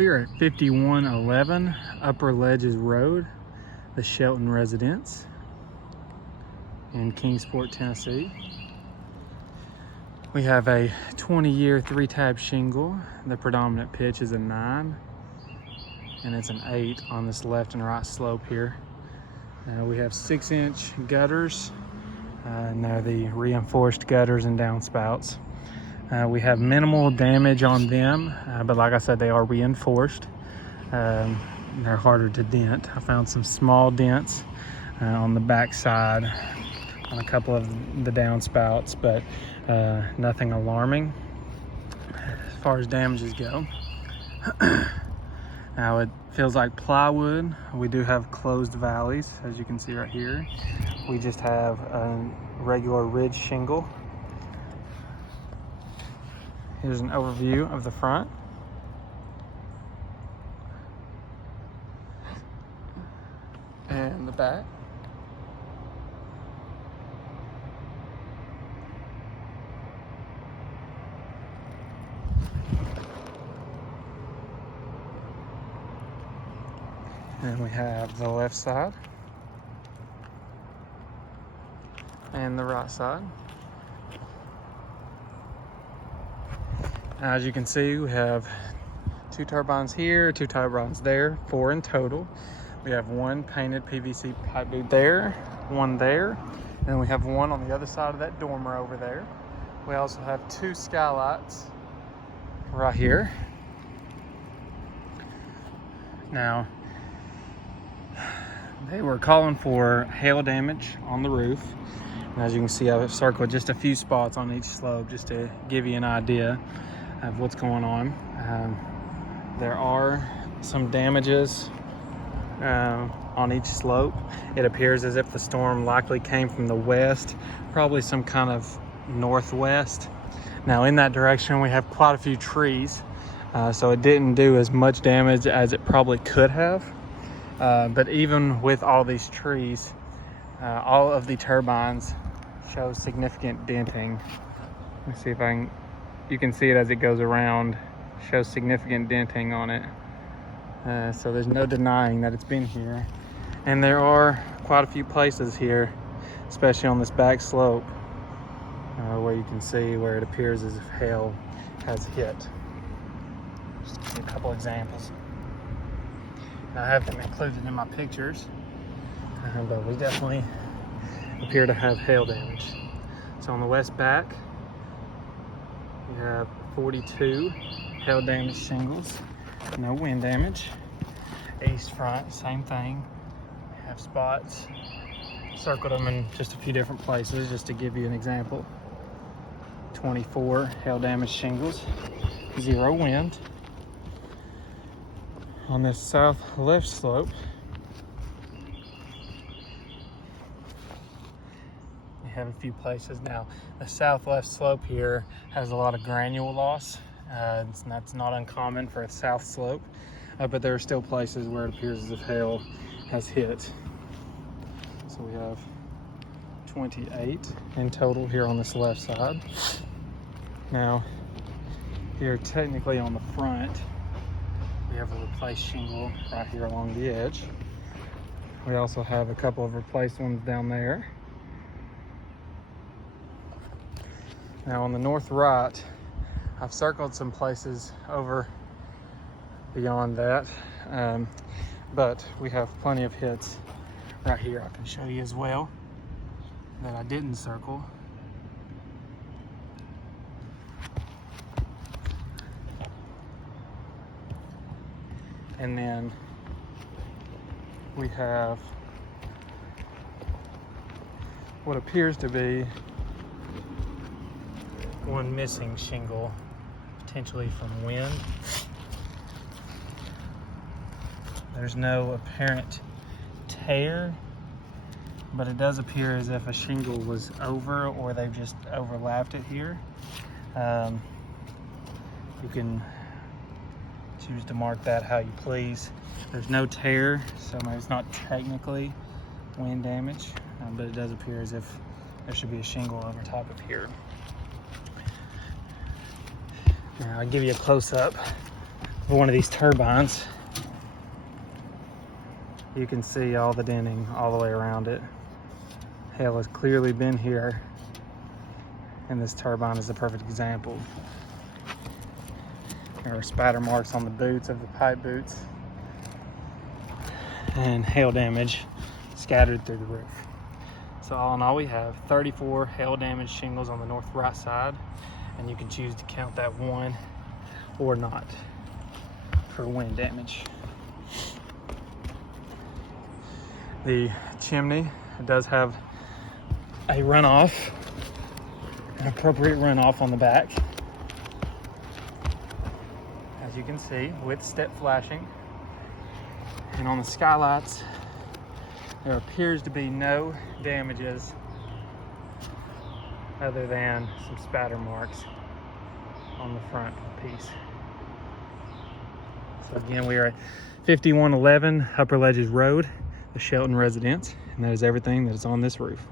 We are at 5111 Upper Ledges Road, the Shelton residence in Kingsport, Tennessee. We have a 20-year 3-tab shingle. The predominant pitch is a 9, and it's an 8 on this left and right slope here. We have 6-inch gutters, and they're the reinforced gutters and downspouts. We have minimal damage on them, but like I said, they are reinforced. They're harder to dent. I found some small dents on the back side on a couple of the downspouts, but nothing alarming as far as damages go. Now it feels like plywood. We do have closed valleys, as you can see right here. We just have a regular ridge shingle. Here's an overview of the front. And the back. And we have the left side and the right side. As you can see, we have 2 turbines here, 2 turbines there, 4 in total. We have 1 painted PVC pipe boot there, 1 there, and we have 1 on the other side of that dormer over there. We also have 2 skylights right here. Now, they were calling for hail damage on the roof. And as you can see, I've circled just a few spots on each slope just to give you an idea of what's going on. There are some damages on each slope. It appears as if the storm likely came from the west, probably some kind of northwest. Now in that direction we have quite a few trees, so it didn't do as much damage as it probably could have. But even with all these trees, all of the turbines show significant denting. Let's see if I can, you can see it as it goes around, shows significant denting on it. So there's no denying that it's been here. And there are quite a few places here, especially on this back slope, where you can see where it appears as if hail has hit. Just to give you a couple examples. I have them included in my pictures, but we definitely appear to have hail damage. So on the west back, we have 42 hail damage shingles, no wind damage. East front, same thing. We have spots, circled them in just a few different places just to give you an example. 24 hail damage shingles, 0 wind. On this south left slope, we have a few places. Now, the south left slope here has a lot of granule loss. That's not uncommon for a south slope, but there are still places where it appears as if hail has hit. So we have 28 in total here on this left side. Now, here technically on the front, we have a replaced shingle right here along the edge. We also have a couple of replaced ones down there. Now on the north right, I've circled some places over beyond that, but we have plenty of hits right here I can show you as well that I didn't circle. And then we have what appears to be 1 missing shingle, potentially from wind. There's no apparent tear, but it does appear as if a shingle was over or they've just overlapped it here. You can choose to mark that how you please. There's no tear, so it's not technically wind damage, but it does appear as if there should be a shingle over top of here. Now I'll give you a close-up of one of these turbines, you can see all the denting all the way around it. Hail has clearly been here, and this turbine is a perfect example. There are spatter marks on the boots of the pipe boots, and hail damage scattered through the roof. So all in all, we have 34 hail damaged shingles on the north right side, and you can choose to count that one or not for wind damage. The chimney does have a runoff, an appropriate runoff on the back, as you can see, with step flashing. And on the skylights, there appears to be no damages other than some spatter marks on the front piece. So again, we are at 5111 Upper Ledges Road, the Shelton residence, and that is everything that is on this roof.